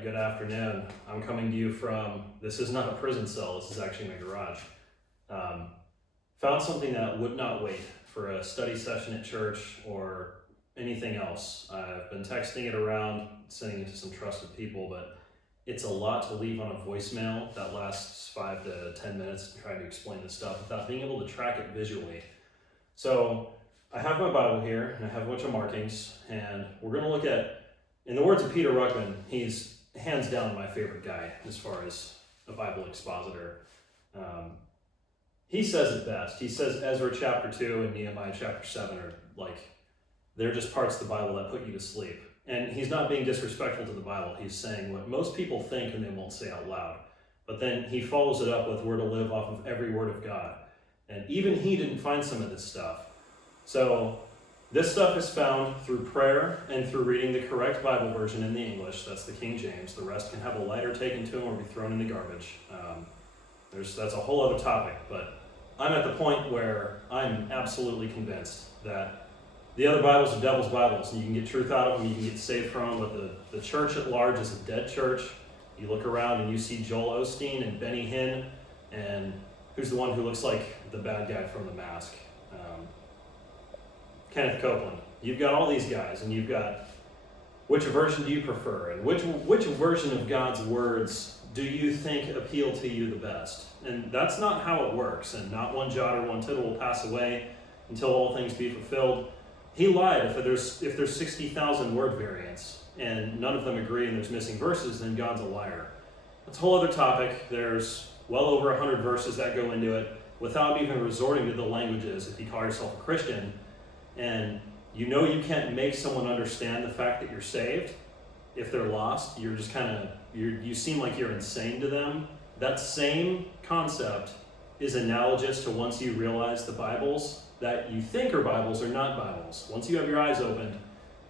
right, good afternoon. I'm coming to you from, this is not a prison cell, this is actually my garage. Found something that would not wait for a study session at church or anything else. I've been texting it around, sending it to some trusted people, but it's a lot to leave on a voicemail that lasts 5 to 10 minutes trying to explain this stuff without being able to track it visually. So I have my Bible here and I have a bunch of markings, and we're going to look at, in the words of Peter Ruckman, he's hands down my favorite guy as far as a Bible expositor. He says it best. He says Ezra chapter 2 and Nehemiah chapter 7 are like, they're just parts of the Bible that put you to sleep. And he's not being disrespectful to the Bible. He's saying what most people think and they won't say out loud. But then he follows it up with we're to live off of every word of God. And even he didn't find some of this stuff. So this stuff is found through prayer and through reading the correct Bible version in the English. That's the King James. The rest can have a lighter taken to them or be thrown in the garbage. That's a whole other topic. But I'm at the point where I'm absolutely convinced that the other Bibles are devil's Bibles, and you can get truth out of them, you can get saved from them, but the church at large is a dead church. You look around and you see Joel Osteen and Benny Hinn, and who's the one who looks like the bad guy from The Mask? Kenneth Copeland. You've got all these guys, and you've got, which version do you prefer? And which version of God's words do you think appeal to you the best? And that's not how it works, and not one jot or one tittle will pass away until all things be fulfilled. He lied. If there's 60,000 word variants and none of them agree and there's missing verses, then God's a liar. That's a whole other topic. There's well over 100 verses that go into it without even resorting to the languages if you call yourself a Christian. And you know you can't make someone understand the fact that you're saved. If they're lost, you're just you seem like you're insane to them. That same concept is analogous to once you realize the Bibles that you think are Bibles are not Bibles. Once you have your eyes opened,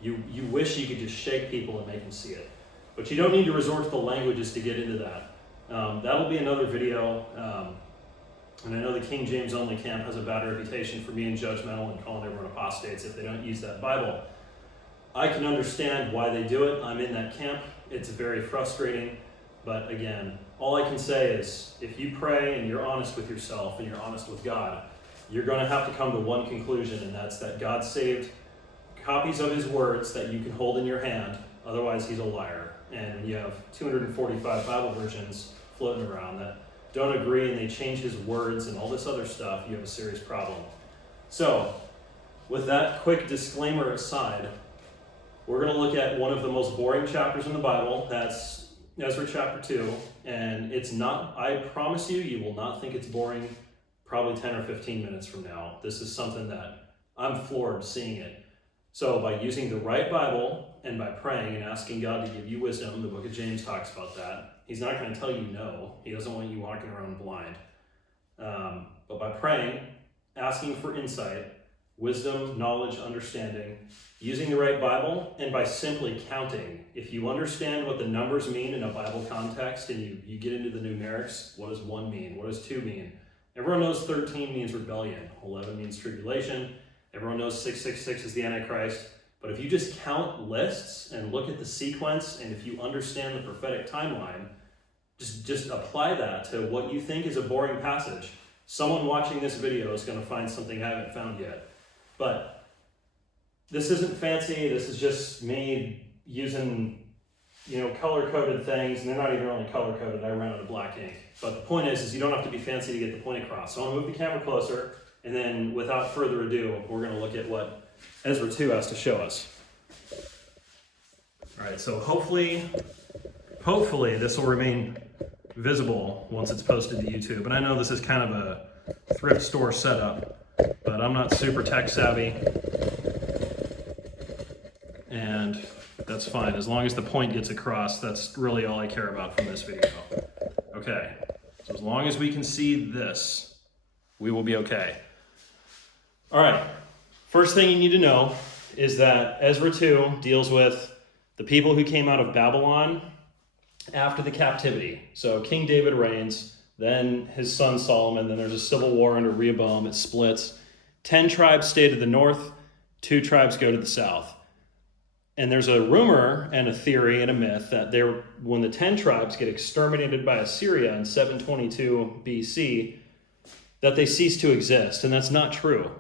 you wish you could just shake people and make them see it. But you don't need to resort to the languages to get into that. That'll be another video. And I know the King James only camp has a bad reputation for being judgmental and calling everyone apostates if they don't use that Bible. I can understand why they do it. I'm in that camp. It's very frustrating. But again, all I can say is if you pray and you're honest with yourself and you're honest with God, you're going to have to come to one conclusion, and that's that God saved copies of his words that you can hold in your hand. Otherwise, he's a liar. And when you have 245 Bible versions floating around that don't agree and they change his words and all this other stuff, you have a serious problem. So, with that quick disclaimer aside, we're going to look at one of the most boring chapters in the Bible. That's Ezra chapter 2. And it's not, I promise you, you will not think it's boring probably 10 or 15 minutes from now. This is something that I'm floored seeing it. So by using the right Bible and by praying and asking God to give you wisdom, the book of James talks about that. He's not going to tell you no. He doesn't want you walking around blind. But by praying, asking for insight, wisdom, knowledge, understanding, using the right Bible, and by simply counting. If you understand what the numbers mean in a Bible context and you get into the numerics, what does 1 mean? What does 2 mean? Everyone knows 13 means rebellion, 11 means tribulation. Everyone knows 666 is the Antichrist. But if you just count lists and look at the sequence, and if you understand the prophetic timeline, just apply that to what you think is a boring passage. Someone watching this video is going to find something I haven't found yet. But this isn't fancy. This is just me using color-coded things, and they're not even really color-coded. I ran out of black ink. But the point is you don't have to be fancy to get the point across. So I'm going to move the camera closer, and then without further ado, we're going to look at what Ezra 2 has to show us. All right, so hopefully this will remain visible once it's posted to YouTube. And I know this is kind of a thrift store setup, but I'm not super tech savvy. And that's fine. As long as the point gets across, that's really all I care about from this video. Okay, so as long as we can see this, we will be okay. All right, first thing you need to know is that Ezra 2 deals with the people who came out of Babylon after the captivity. So King David reigns, then his son Solomon, then there's a civil war under Rehoboam, it splits. 10 tribes stay to the north, 2 tribes go to the south. And there's a rumor and a theory and a myth that when the 10 tribes get exterminated by Assyria in 722 BC, that they cease to exist, and that's not true.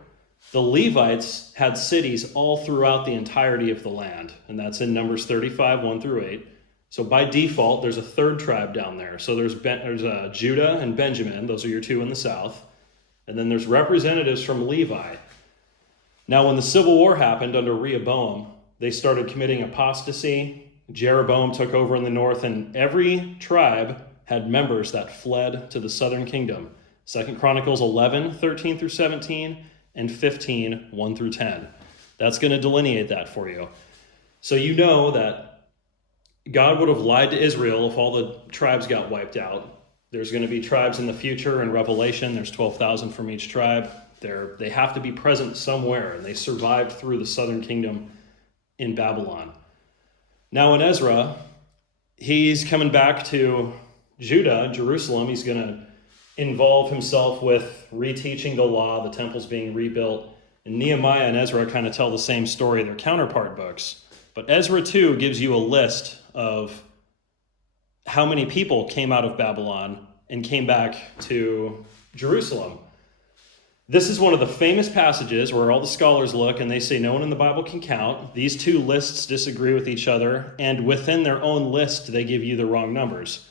The Levites had cities all throughout the entirety of the land, and that's in Numbers 35, 1 through 8. So by default, there's a third tribe down there. So there's Judah and Benjamin. Those are your two in the south. And then there's representatives from Levi. Now, when the civil war happened under Rehoboam, they started committing apostasy. Jeroboam took over in the north, and every tribe had members that fled to the southern kingdom. 2 Chronicles 11, 13 through 17, and 15, 1 through 10. That's going to delineate that for you. So you know that God would have lied to Israel if all the tribes got wiped out. There's going to be tribes in the future. In Revelation, there's 12,000 from each tribe. They have to be present somewhere, and they survived through the southern kingdom in Babylon. Now in Ezra, he's coming back to Judah, Jerusalem. He's going to involve himself with reteaching the law. The temple's being rebuilt. And Nehemiah and Ezra kind of tell the same story. They're counterpart books. But Ezra 2 gives you a list of how many people came out of Babylon and came back to Jerusalem. This is one of the famous passages where all the scholars look and they say no one in the Bible can count. These two lists disagree with each other, and within their own list, they give you the wrong numbers.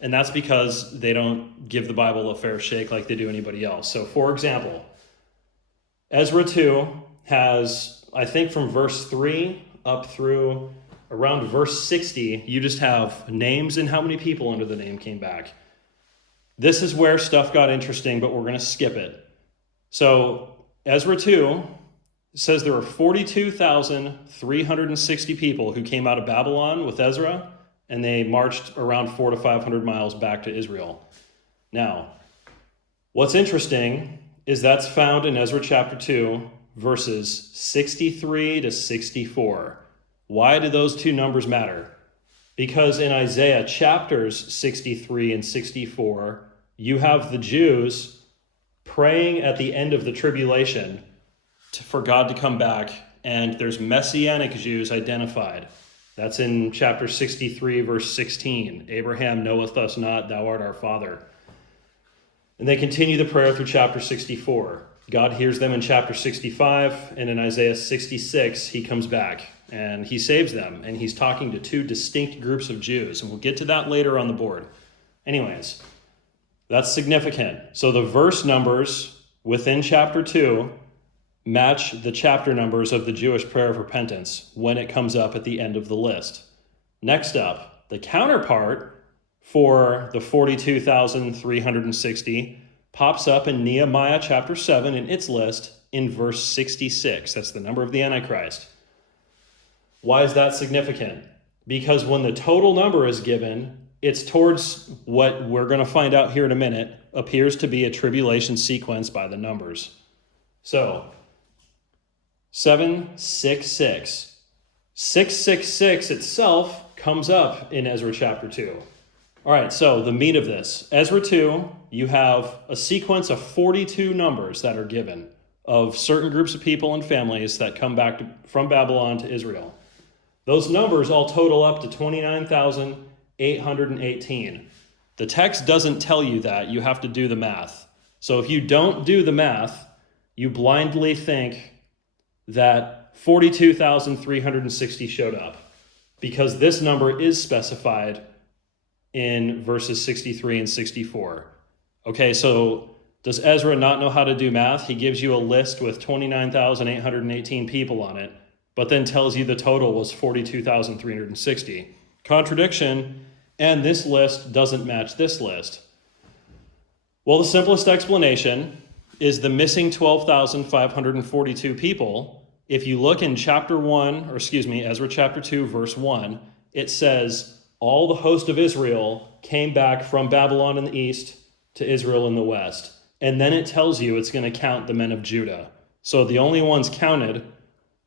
And that's because they don't give the Bible a fair shake like they do anybody else. So, for example, Ezra 2 has, I think from verse 3 up through around verse 60, you just have names and how many people under the name came back. This is where stuff got interesting, but we're going to skip it. So Ezra 2 says there were 42,360 people who came out of Babylon with Ezra, and they marched around 400 to 500 miles back to Israel. Now, what's interesting is that's found in Ezra chapter 2, verses 63 to 64. Why do those two numbers matter? Because in Isaiah chapters 63 and 64, you have the Jews praying at the end of the tribulation for God to come back, and there's Messianic Jews identified. That's in chapter 63, verse 16. Abraham knoweth us not, thou art our father. And they continue the prayer through chapter 64. God hears them in chapter 65, and in Isaiah 66, he comes back, and he saves them, and he's talking to two distinct groups of Jews, and we'll get to that later on the board. Anyways, that's significant. So the verse numbers within chapter 2 match the chapter numbers of the Jewish prayer of repentance when it comes up at the end of the list. Next up, the counterpart for the 42,360 pops up in Nehemiah chapter 7 in its list in verse 66. That's the number of the Antichrist. Why is that significant? Because when the total number is given, it's towards what we're going to find out here in a minute appears to be a tribulation sequence by the numbers. So, 766. 666 itself comes up in Ezra chapter 2. All right, so the meat of this. Ezra 2, you have a sequence of 42 numbers that are given of certain groups of people and families that come back from Babylon to Israel. Those numbers all total up to 29,818. The text doesn't tell you that. You have to do the math. So if you don't do the math, you blindly think that 42,360 showed up, because this number is specified in verses 63 and 64. Okay, so does Ezra not know how to do math? He gives you a list with 29,818 people on it, but then tells you the total was 42,360. Contradiction, and this list doesn't match this list. Well, the simplest explanation is the missing 12,542 people. If you look in Ezra chapter 2, verse 1, it says, all the host of Israel came back from Babylon in the east to Israel in the west. And then it tells you it's going to count the men of Judah. So the only ones counted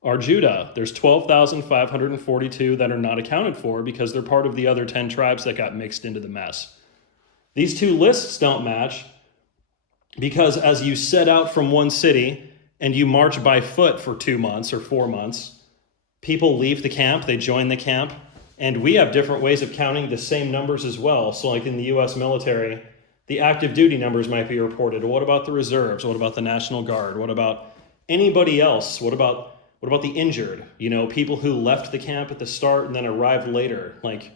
are Judah. There's 12,542 that are not accounted for because they're part of the other 10 tribes that got mixed into the mess. These two lists don't match because as you set out from one city and you march by foot for 2 months or 4 months, people leave the camp, they join the camp, and we have different ways of counting the same numbers as well. So like in the U.S. military, the active duty numbers might be reported. What about the reserves? What about the National Guard? What about anybody else? What about the injured? People who left the camp at the start and then arrived later. Like,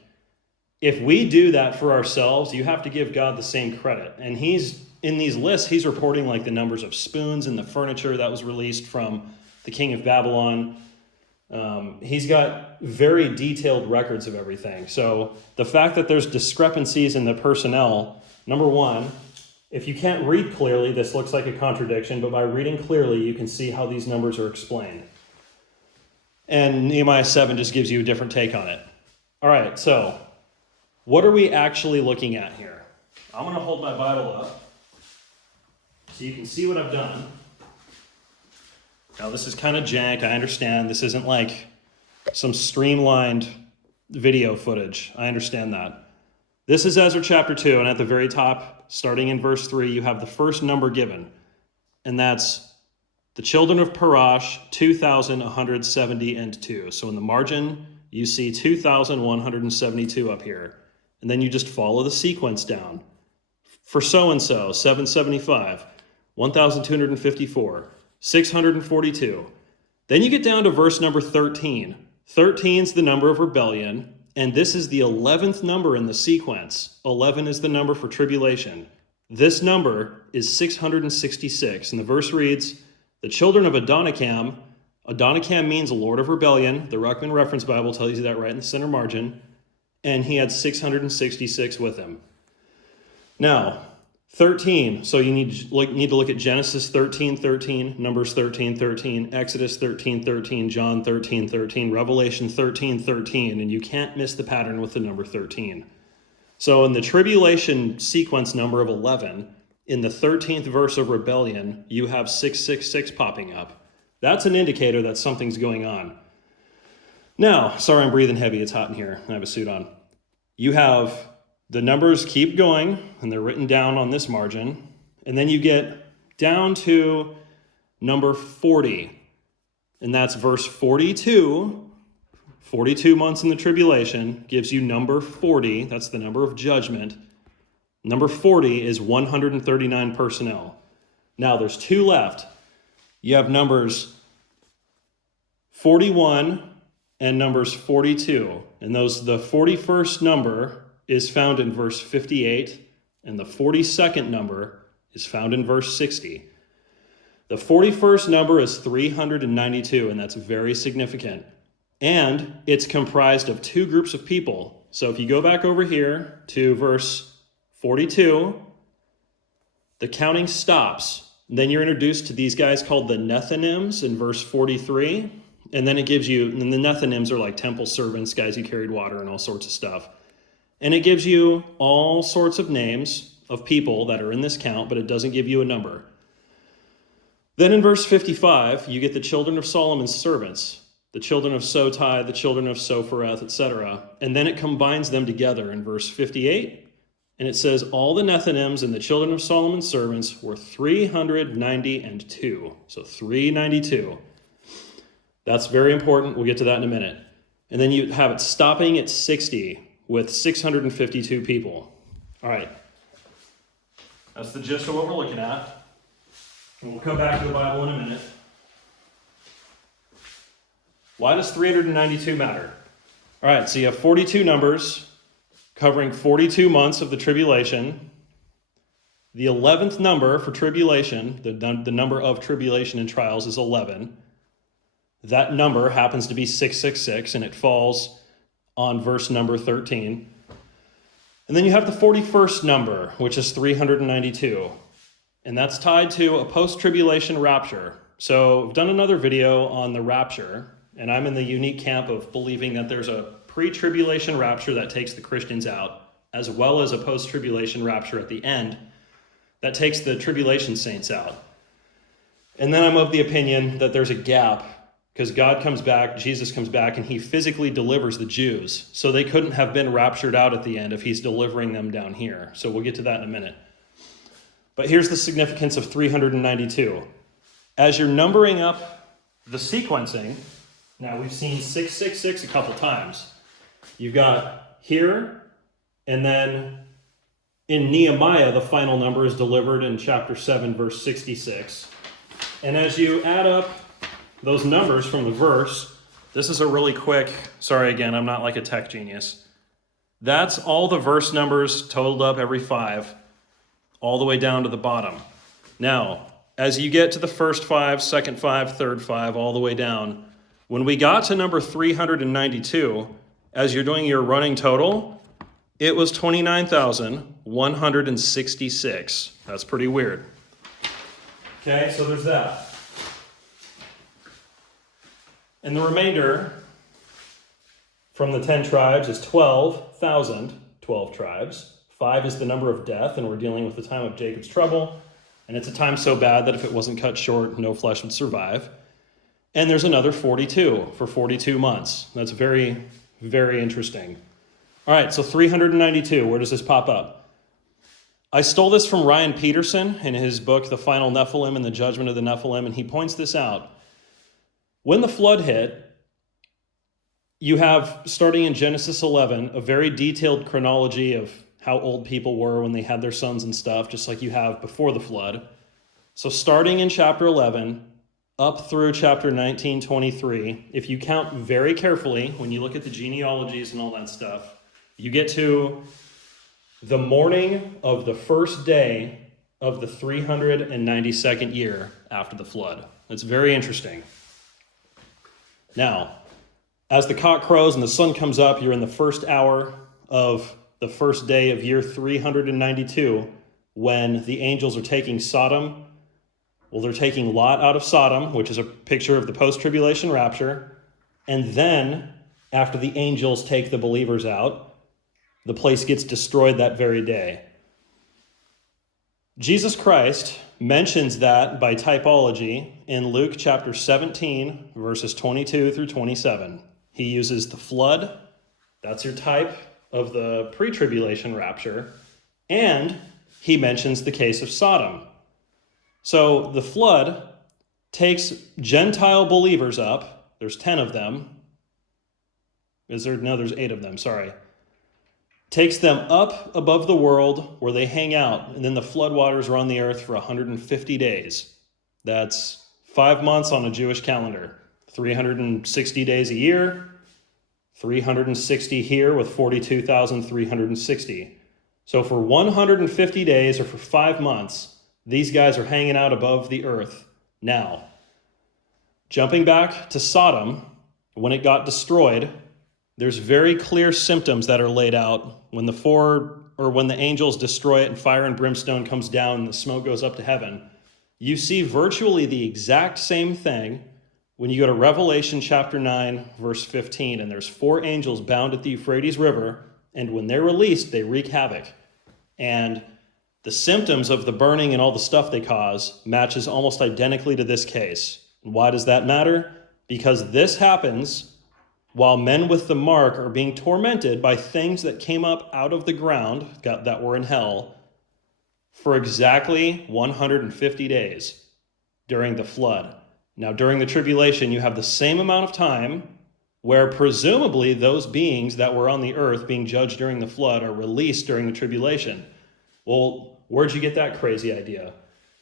if we do that for ourselves, you have to give God the same credit. And he's, in these lists, he's reporting like the numbers of spoons and the furniture that was released from the king of Babylon. He's got very detailed records of everything. So the fact that there's discrepancies in the personnel, number one, if you can't read clearly, this looks like a contradiction, but by reading clearly, you can see how these numbers are explained. And Nehemiah 7 just gives you a different take on it. All right, so what are we actually looking at here? I'm going to hold my Bible up so you can see what I've done. Now, this is kind of jank. I understand. This isn't like some streamlined video footage. I understand that. This is Ezra chapter 2, and at the very top, starting in verse 3, you have the first number given, and that's the children of Parash, 2,172. So in the margin, you see 2,172 up here, and then you just follow the sequence down. For so-and-so, 775, 1,254, 642. Then you get down to verse number 13. 13 is the number of rebellion, and this is the 11th number in the sequence. 11 is the number for tribulation. This number is 666, and the verse reads, the children of Adonikam. Adonikam means Lord of Rebellion. The Ruckman Reference Bible tells you that right in the center margin. And he had 666 with him. Now, 13. So you need to look at Genesis 13:13, Numbers 13:13, Exodus 13:13, John 13:13, Revelation 13:13, and you can't miss the pattern with the number 13. So in the tribulation sequence number of 11, in the 13th verse of rebellion, you have 666 popping up. That's an indicator that something's going on. Now, sorry I'm breathing heavy, it's hot in here, I have a suit on. You have the numbers keep going, and they're written down on this margin, and then you get down to number 40, and that's verse 42. 42 months in the tribulation gives you number 40, that's the number of judgment. Number 40 is 139 personnel. Now there's two left. You have numbers 41 and numbers 42, and the 41st number is found in verse 58, and the 42nd number is found in verse 60. The 41st number is 392, and that's very significant. And it's comprised of two groups of people. So if you go back over here to verse 42, the counting stops. Then you're introduced to these guys called the Nethinims in verse 43. And then it gives you, and the Nethinims are like temple servants, guys who carried water and all sorts of stuff. And it gives you all sorts of names of people that are in this count, but it doesn't give you a number. Then in verse 55, you get the children of Solomon's servants, the children of Sotai, the children of Sophereth, etc. And then it combines them together in verse 58. And it says, all the Nethinims and the children of Solomon's servants were 392. So 392. That's very important. We'll get to that in a minute. And then you have it stopping at 60 with 652 people. All right. That's the gist of what we're looking at. And we'll come back to the Bible in a minute. Why does 392 matter? All right, so you have 42 numbers covering 42 months of the tribulation. The 11th number for tribulation, the number of tribulation and trials is 11. That number happens to be 666, and it falls on verse number 13. And then you have the 41st number, which is 392. And that's tied to a post-tribulation rapture. So I've done another video on the rapture, and I'm in the unique camp of believing that there's a pre-tribulation rapture that takes the Christians out, as well as a post-tribulation rapture at the end that takes the tribulation saints out. And then I'm of the opinion that there's a gap, because God comes back, Jesus comes back, and he physically delivers the Jews. So they couldn't have been raptured out at the end if he's delivering them down here. So we'll get to that in a minute. But here's the significance of 392. As you're numbering up the sequencing, Now, we've seen 666 a couple times. You've got here, and then in Nehemiah, the final number is delivered in chapter 7, verse 66. And as you add up those numbers from the verse, this is a really quick, sorry again, I'm not like a tech genius. That's all the verse numbers totaled up every 5, all the way down to the bottom. Now, as you get to the first 5, second 5, third 5, all the way down, when we got to number 392, as you're doing your running total, it was 29,166. That's pretty weird. Okay, so there's that. And the remainder from the 10 tribes is 12,000, 12 tribes. 5 is the number of death, and we're dealing with the time of Jacob's trouble. And it's a time so bad that if it wasn't cut short, no flesh would survive. And there's another 42 for 42 months. That's very, very interesting. All right, so 392, where does this pop up? I stole this from Ryan Peterson in his book, The Final Nephilim and the Judgment of the Nephilim, and he points this out. When the flood hit, you have, starting in Genesis 11, a very detailed chronology of how old people were when they had their sons and stuff, just like you have before the flood. So starting in chapter 11, up through chapter 19, 23, if you count very carefully, when you look at the genealogies and all that stuff, you get to the morning of the first day of the 392nd year after the flood. It's very interesting. Now, as the cock crows and the sun comes up, you're in the first hour of the first day of year 392, when the angels are taking Sodom. Well, they're taking Lot out of Sodom, which is a picture of the post-tribulation rapture. And then, after the angels take the believers out, the place gets destroyed that very day. Jesus Christ mentions that by typology in Luke chapter 17, verses 22 through 27. He uses the flood, that's your type of the pre-tribulation rapture, and he mentions the case of Sodom. So the flood takes Gentile believers up. There's 10 of them. There's 8 of them, sorry. Takes them up above the world where they hang out, and then the floodwaters are on the earth for 150 days. That's 5 months on a Jewish calendar. 360 days a year, 360 here with 42,360. So for 150 days or for 5 months, these guys are hanging out above the earth. Now, jumping back to Sodom, when it got destroyed, there's very clear symptoms that are laid out when the angels destroy it and fire and brimstone comes down and the smoke goes up to heaven. You see virtually the exact same thing when you go to Revelation chapter 9, verse 15, and there's 4 angels bound at the Euphrates River, and when they're released, they wreak havoc. And the symptoms of the burning and all the stuff they cause matches almost identically to this case. And why does that matter? Because this happens while men with the mark are being tormented by things that came up out of the ground that were in hell for exactly 150 days during the flood. Now, during the tribulation, you have the same amount of time where presumably those beings that were on the earth being judged during the flood are released during the tribulation. Well, where'd you get that crazy idea?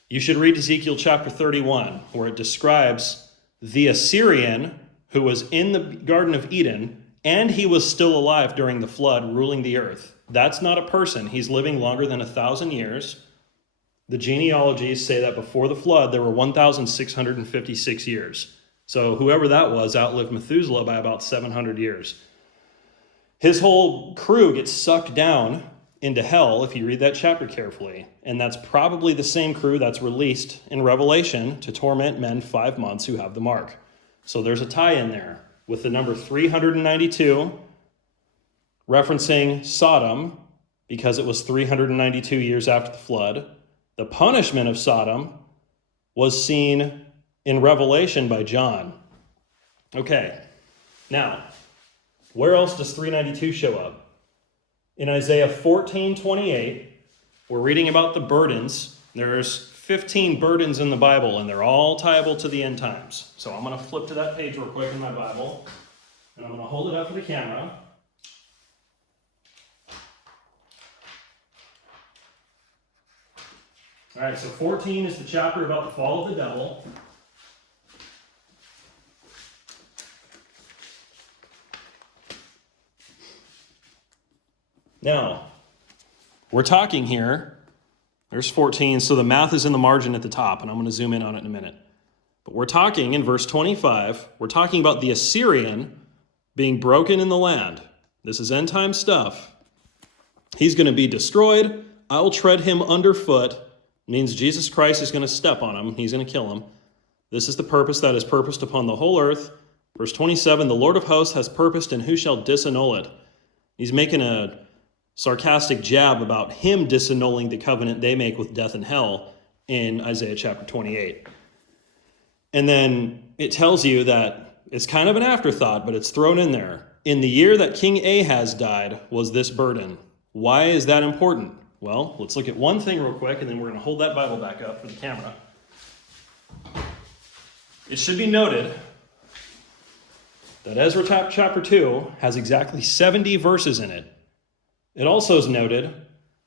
You should read Ezekiel chapter 31, where it describes the Assyrian who was in the Garden of Eden, and he was still alive during the flood, ruling the earth. That's not a person. He's living longer than 1,000 years. The genealogies say that before the flood, there were 1,656 years. So whoever that was outlived Methuselah by about 700 years. His whole crew gets sucked down into hell, if you read that chapter carefully. And that's probably the same crew that's released in Revelation to torment men 5 months who have the mark. So there's a tie in there with the number 392 referencing Sodom because it was 392 years after the flood. The punishment of Sodom was seen in Revelation by John. Okay, now, where else does 392 show up? In Isaiah 14:28, we're reading about the burdens. There's 15 burdens in the Bible, and they're all tiable to the end times. So I'm going to flip to that page real quick in my Bible, and I'm going to hold it up for the camera. All right, so 14 is the chapter about the fall of the devil. Now, we're talking here, there's 14, so the math is in the margin at the top, and I'm going to zoom in on it in a minute. But we're talking, in verse 25, we're talking about the Assyrian being broken in the land. This is end time stuff. He's going to be destroyed. I'll tread him underfoot. Means Jesus Christ is going to step on him. He's going to kill him. This is the purpose that is purposed upon the whole earth. Verse 27, the Lord of hosts has purposed, and who shall disannul it? He's making a sarcastic jab about him disannulling the covenant they make with death and hell in Isaiah chapter 28. And then it tells you that it's kind of an afterthought, but it's thrown in there. In the year that King Ahaz died was this burden. Why is that important? Well, let's look at one thing real quick, and then we're going to hold that Bible back up for the camera. It should be noted that Ezra chapter 2 has exactly 70 verses in it. It also is noted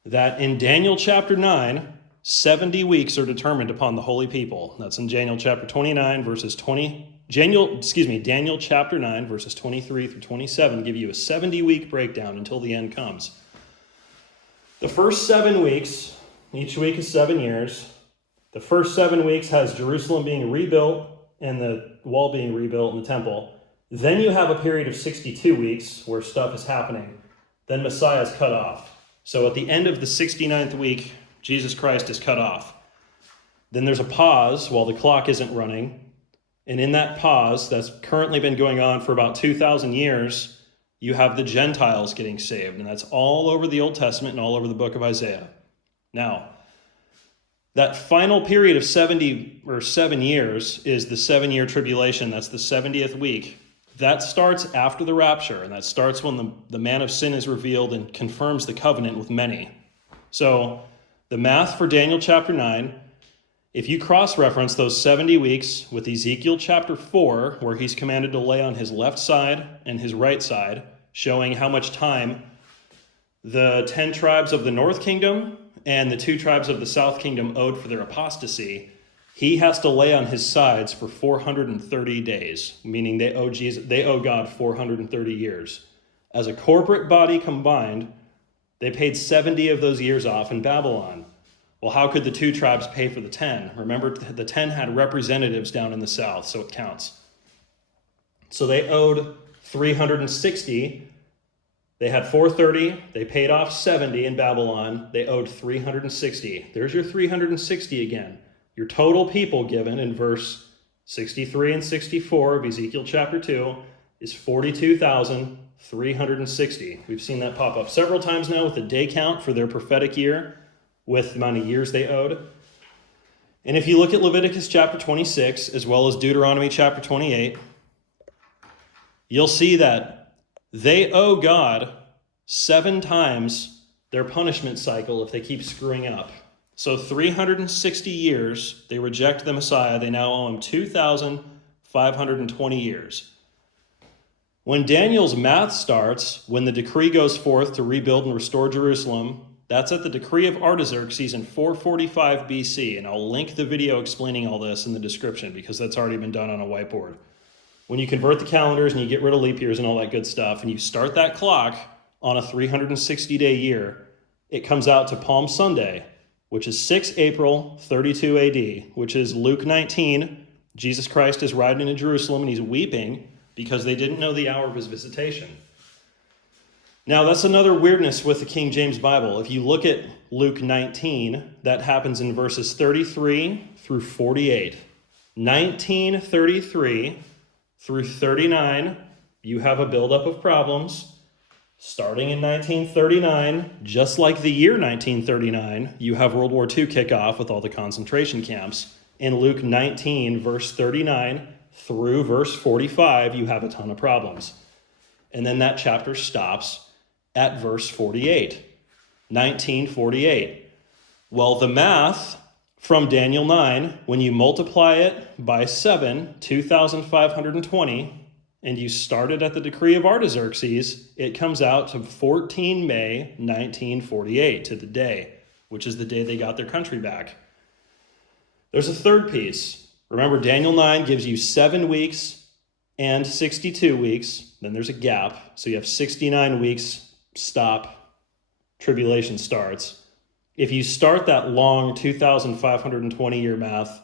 that in Daniel chapter 9, 70 weeks are determined upon the holy people. That's in Daniel chapter 29, verses 20. Daniel chapter 9, verses 23 through 27 give you a 70-week breakdown until the end comes. The first 7 weeks, each week is 7 years. The first 7 weeks has Jerusalem being rebuilt and the wall being rebuilt in the temple. Then you have a period of 62 weeks where stuff is happening. Then Messiah is cut off. So at the end of the 69th week, Jesus Christ is cut off. Then there's a pause while the clock isn't running. And in that pause, that's currently been going on for about 2,000 years, you have the Gentiles getting saved. And that's all over the Old Testament and all over the book of Isaiah. Now, that final period of 7 years is the 7-year tribulation. That's the 70th week. That starts after the rapture, and that starts when the man of sin is revealed and confirms the covenant with many. So the math for Daniel chapter 9, if you cross-reference those 70 weeks with Ezekiel chapter 4, where he's commanded to lay on his left side and his right side, showing how much time the 10 tribes of the north kingdom and the 2 tribes of the south kingdom owed for their apostasy, he has to lay on his sides for 430 days, meaning they owe God 430 years. As a corporate body combined, they paid 70 of those years off in Babylon. Well, how could the 2 tribes pay for the 10? Remember, the 10 had representatives down in the south, so it counts. So they owed 360. They had 430. They paid off 70 in Babylon. They owed 360. There's your 360 again. Your total people given in verse 63 and 64 of Ezekiel chapter 2 is 42,360. We've seen that pop up several times now with the day count for their prophetic year with the amount of years they owed. And if you look at Leviticus chapter 26 as well as Deuteronomy chapter 28, you'll see that they owe God 7 times their punishment cycle if they keep screwing up. So 360 years, they reject the Messiah. They now owe him 2,520 years. When Daniel's math starts, when the decree goes forth to rebuild and restore Jerusalem, that's at the decree of Artaxerxes in 445 BC. And I'll link the video explaining all this in the description because that's already been done on a whiteboard. When you convert the calendars and you get rid of leap years and all that good stuff, and you start that clock on a 360-day year, it comes out to Palm Sunday, which is 6 April 32 AD, which is Luke 19. Jesus Christ is riding into Jerusalem and he's weeping because they didn't know the hour of his visitation. Now, that's another weirdness with the King James Bible. If you look at Luke 19, that happens in verses 33 through 48. 1933 through 39, you have a buildup of problems. Starting in 1939, just like the year 1939, you have World War II kick off with all the concentration camps. In Luke 19, verse 39 through verse 45, you have a ton of problems. And then that chapter stops at verse 48, 1948. Well, the math from Daniel 9, when you multiply it by 7, 2,520, and you start it at the decree of Artaxerxes, it comes out to 14 May 1948, to the day, which is the day they got their country back. There's a third piece. Remember, Daniel 9 gives you 7 weeks and 62 weeks. Then there's a gap. So you have 69 weeks, stop, tribulation starts. If you start that long 2,520-year math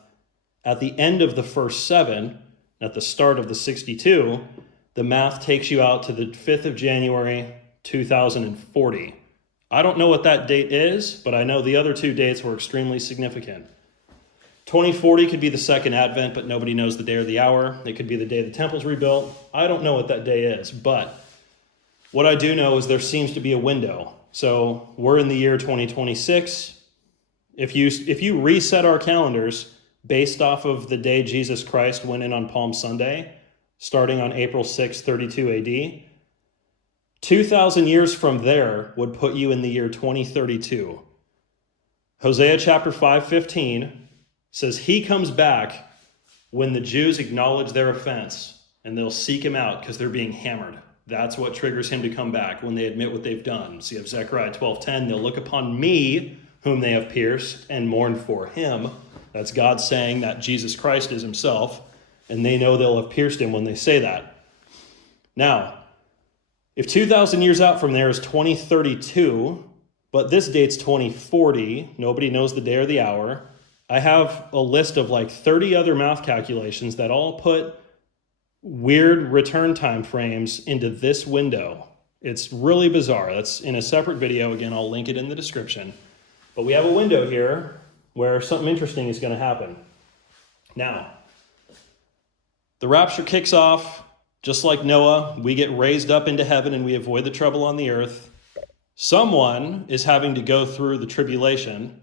at the end of the first 7, at the start of the 62, the math takes you out to the 5th of January, 2040. I don't know what that date is, but I know the other 2 dates were extremely significant. 2040 could be the second advent, but nobody knows the day or the hour. It could be the day the temple's rebuilt. I don't know what that day is, but what I do know is there seems to be a window. So we're in the year 2026. If you reset our calendars based off of the day Jesus Christ went in on Palm Sunday, starting on April 6, 32 AD, 2,000 years from there would put you in the year 2032. Hosea chapter 5:15 says he comes back when the Jews acknowledge their offense, and they'll seek him out because they're being hammered. That's what triggers him to come back, when they admit what they've done. So you have Zechariah 12:10, they'll look upon me, whom they have pierced, and mourn for him. That's God saying that Jesus Christ is himself, and they know they'll have pierced him when they say that. Now, if 2,000 years out from there is 2032, but this date's 2040, nobody knows the day or the hour, I have a list of like 30 other math calculations that all put weird return time frames into this window. It's really bizarre. That's in a separate video. Again, I'll link it in the description. But we have a window here where something interesting is going to happen. Now, the rapture kicks off. Just like Noah, we get raised up into heaven and we avoid the trouble on the earth. Someone is having to go through the tribulation,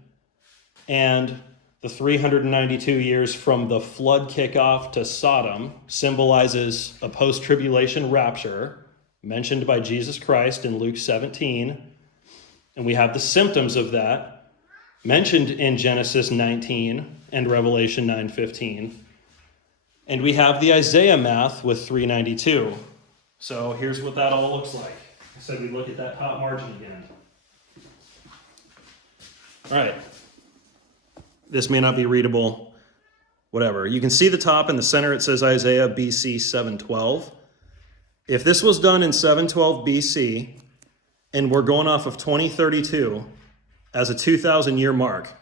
and the 392 years from the flood kickoff to Sodom symbolizes a post-tribulation rapture mentioned by Jesus Christ in Luke 17. And we have the symptoms of that mentioned in Genesis 19 and Revelation 9:15. And we have the Isaiah math with 392. So here's what that all looks like. I said we look at that top margin again. All right. This may not be readable, whatever. You can see the top in the center. It says Isaiah BC 712. If this was done in 712 BC, and we're going off of 2032 as a 2,000-year mark,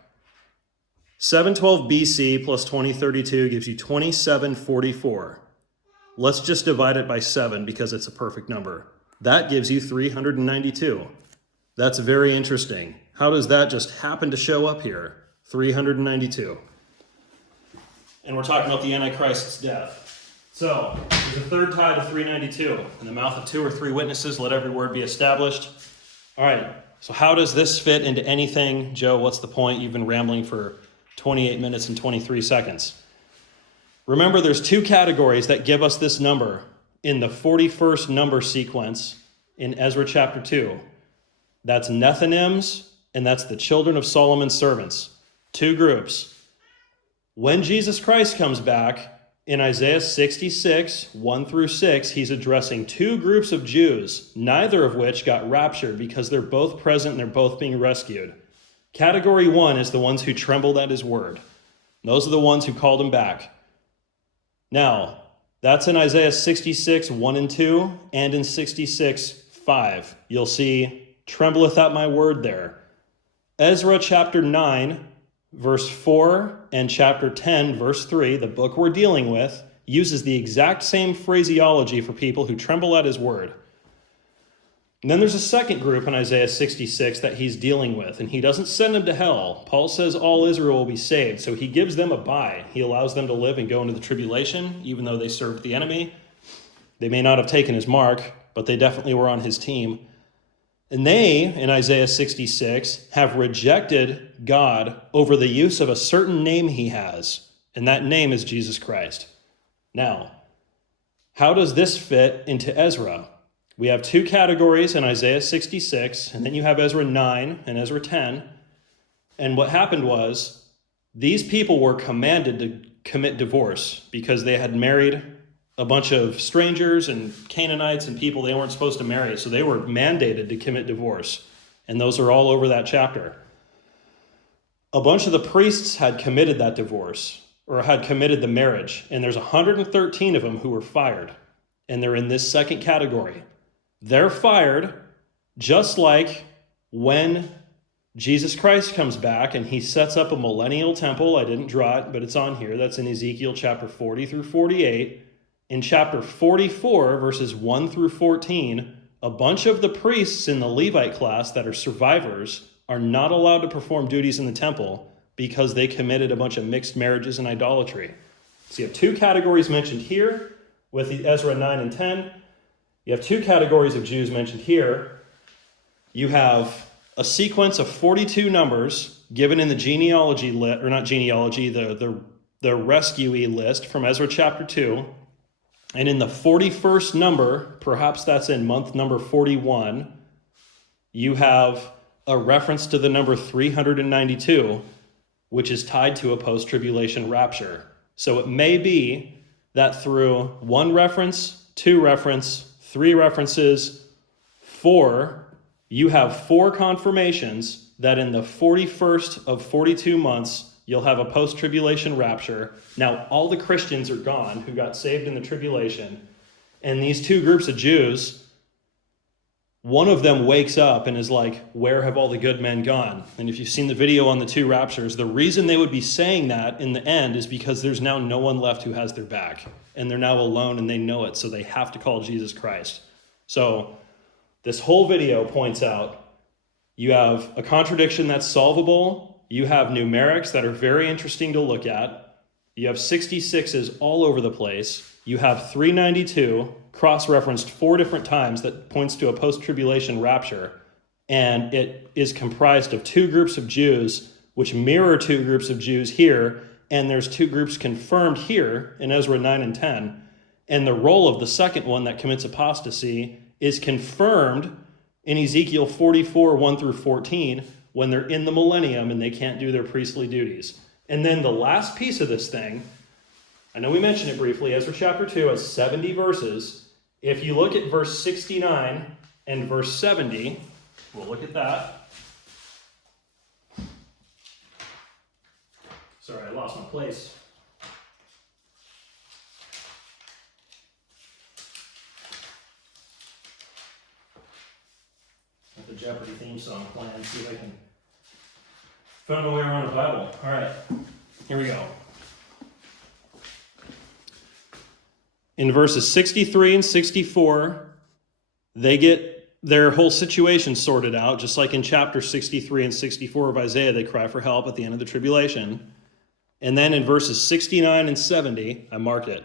712 BC plus 2032 gives you 2744. Let's just divide it by 7 because it's a perfect number. That gives you 392. That's very interesting. How does that just happen to show up here? 392. And we're talking about the Antichrist's death. So, there's a third tie to 392. In the mouth of 2 or 3 witnesses, let every word be established. All right, so how does this fit into anything? Joe, what's the point? You've been rambling for 28 minutes and 23 seconds. Remember, there's 2 categories that give us this number in the 41st number sequence in Ezra chapter 2. That's Nethinims, and that's the children of Solomon's servants. 2 groups. When Jesus Christ comes back, in Isaiah 66, 1 through 6, he's addressing 2 groups of Jews, neither of which got raptured because they're both present and they're both being rescued. Category 1 is the ones who trembled at his word. Those are the ones who called him back. Now, that's in Isaiah 66, 1 and 2, and in 66, 5. You'll see, trembleth at my word there. Ezra chapter 9, verse 4, and chapter 10, verse 3, the book we're dealing with, uses the exact same phraseology for people who tremble at his word. And then there's a second group in Isaiah 66 that he's dealing with, and he doesn't send them to hell. Paul says all Israel will be saved, so he gives them a bye. He allows them to live and go into the tribulation, even though they served the enemy. They may not have taken his mark, but they definitely were on his team. And they, in Isaiah 66, have rejected God over the use of a certain name he has, and that name is Jesus Christ. Now, how does this fit into Ezra? We have 2 categories in Isaiah 66, and then you have Ezra 9 and Ezra 10. And what happened was, These people were commanded to commit divorce because they had married a bunch of strangers and Canaanites and people they weren't supposed to marry. So they were mandated to commit divorce. And those are all over that chapter. A bunch of the priests had committed that divorce or had committed the marriage. And there's 113 of them who were fired. And they're in this second category. They're fired just like when Jesus Christ comes back and he sets up a millennial temple. I didn't draw it, but it's on here. That's in Ezekiel chapter 40 through 48. In chapter 44, verses 1 through 14, a bunch of the priests in the Levite class that are survivors are not allowed to perform duties in the temple because they committed a bunch of mixed marriages and idolatry. So you have two categories mentioned here with Ezra 9 and 10. You have two categories of Jews mentioned here. You have a sequence of 42 numbers given in the genealogy list, or not genealogy, the rescuee list from Ezra chapter 2. And in the 41st number, perhaps that's in month number 41, you have a reference to the number 392, which is tied to a post-tribulation rapture. So it may be that through one reference, two reference, three references, four, you have four confirmations that in the 41st of 42 months, you'll have a post-tribulation rapture. Now, all the Christians are gone who got saved in the tribulation. And these two groups of Jews, one of them wakes up and is like, where have all the good men gone? And if you've seen the video on the two raptures, the reason they would be saying that in the end is because there's now no one left who has their back. And they're now alone and they know it, so they have to call Jesus Christ. So this whole video points out you have a contradiction that's solvable. You have numerics that are very interesting to look at. You have 66s all over the place. You have 392 cross-referenced 4 different times that points to a post-tribulation rapture. And it is comprised of two groups of Jews, which mirror two groups of Jews here. And there's two groups confirmed here in Ezra 9 and 10. And the role of the second one that commits apostasy is confirmed in Ezekiel 44, 1 through 14, when they're in the millennium and they can't do their priestly duties. And then the last piece of this thing, I know we mentioned it briefly, Ezra chapter 2 has 70 verses. If you look at verse 69 and verse 70, we'll look at that. Sorry, I lost my place. The Jeopardy theme song playing, see if I can find my way around a Bible. All right, here we go. In verses 63 and 64, they get their whole situation sorted out, just like in chapter 63 and 64 of Isaiah, they cry for help at the end of the tribulation. And then in verses 69 and 70, I marked it.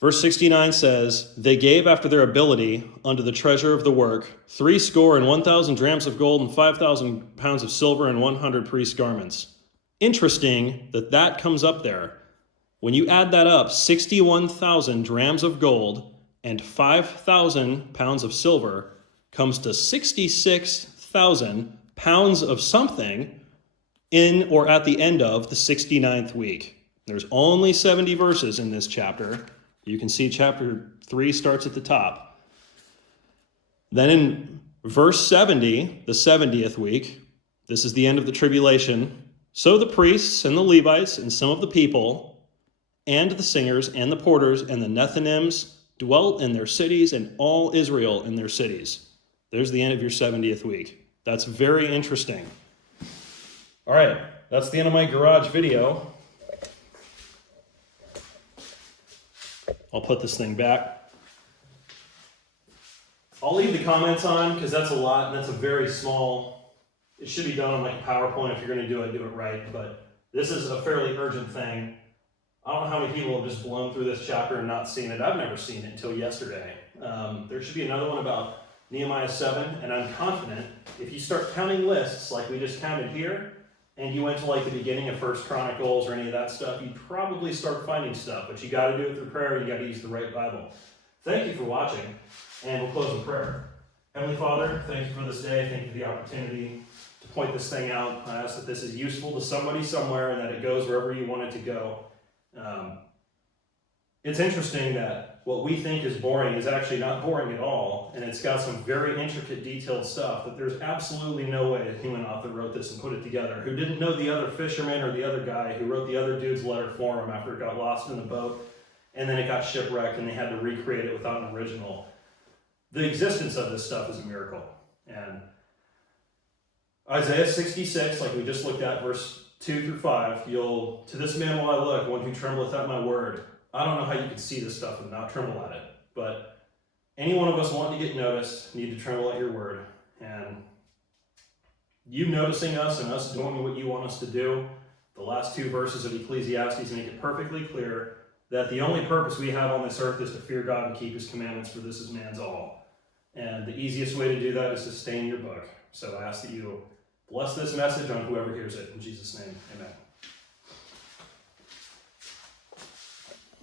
Verse 69 says, they gave after their ability unto the treasure of the work 70 and 1,000 drams of gold and 5,000 pounds of silver and 100 priest garments. Interesting that comes up there. When you add that up, 61,000 drams of gold and 5,000 pounds of silver comes to 66,000 pounds of something in or at the end of the 69th week. There's only 70 verses in this chapter. You can see chapter 3 starts at the top. Then in verse 70, the 70th week, this is the end of the tribulation. So the priests and the Levites and some of the people and the singers and the porters and the Nethinims dwelt in their cities and all Israel in their cities. There's the end of your 70th week. That's very interesting. All right, that's the end of my garage video. I'll put this thing back. I'll leave the comments on because that's a lot and that's a very small, it should be done on like PowerPoint. If you're going to do it right. But this is a fairly urgent thing. I don't know how many people have just blown through this chapter and not seen it. I've never seen it until yesterday. There should be another one about Nehemiah 7, and I'm confident if you start counting lists like we just counted here, and you went to like the beginning of First Chronicles or any of that stuff, you'd probably start finding stuff, but you got to do it through prayer, and you got to use the right Bible. Thank you for watching, and we'll close in prayer. Heavenly Father, thank you for this day. Thank you for the opportunity to point this thing out. I ask that this is useful to somebody somewhere and that it goes wherever you want it to go. It's interesting that what we think is boring is actually not boring at all, and it's got some very intricate, detailed stuff that there's absolutely no way a human author wrote this and put it together, who didn't know the other fisherman or the other guy who wrote the other dude's letter for him after it got lost in the boat, and then it got shipwrecked and they had to recreate it without an original. The existence of this stuff is a miracle. And Isaiah 66, like we just looked at, verse 2 through 5, to this man will I look, one who trembleth at my word. I don't know how you could see this stuff and not tremble at it, but any one of us wanting to get noticed need to tremble at your word. And you noticing us and us doing what you want us to do, the last 2 verses of Ecclesiastes make it perfectly clear that the only purpose we have on this earth is to fear God and keep his commandments, for this is man's all. And the easiest way to do that is to stay in your book. So I ask that you bless this message on whoever hears it. In Jesus' name, amen.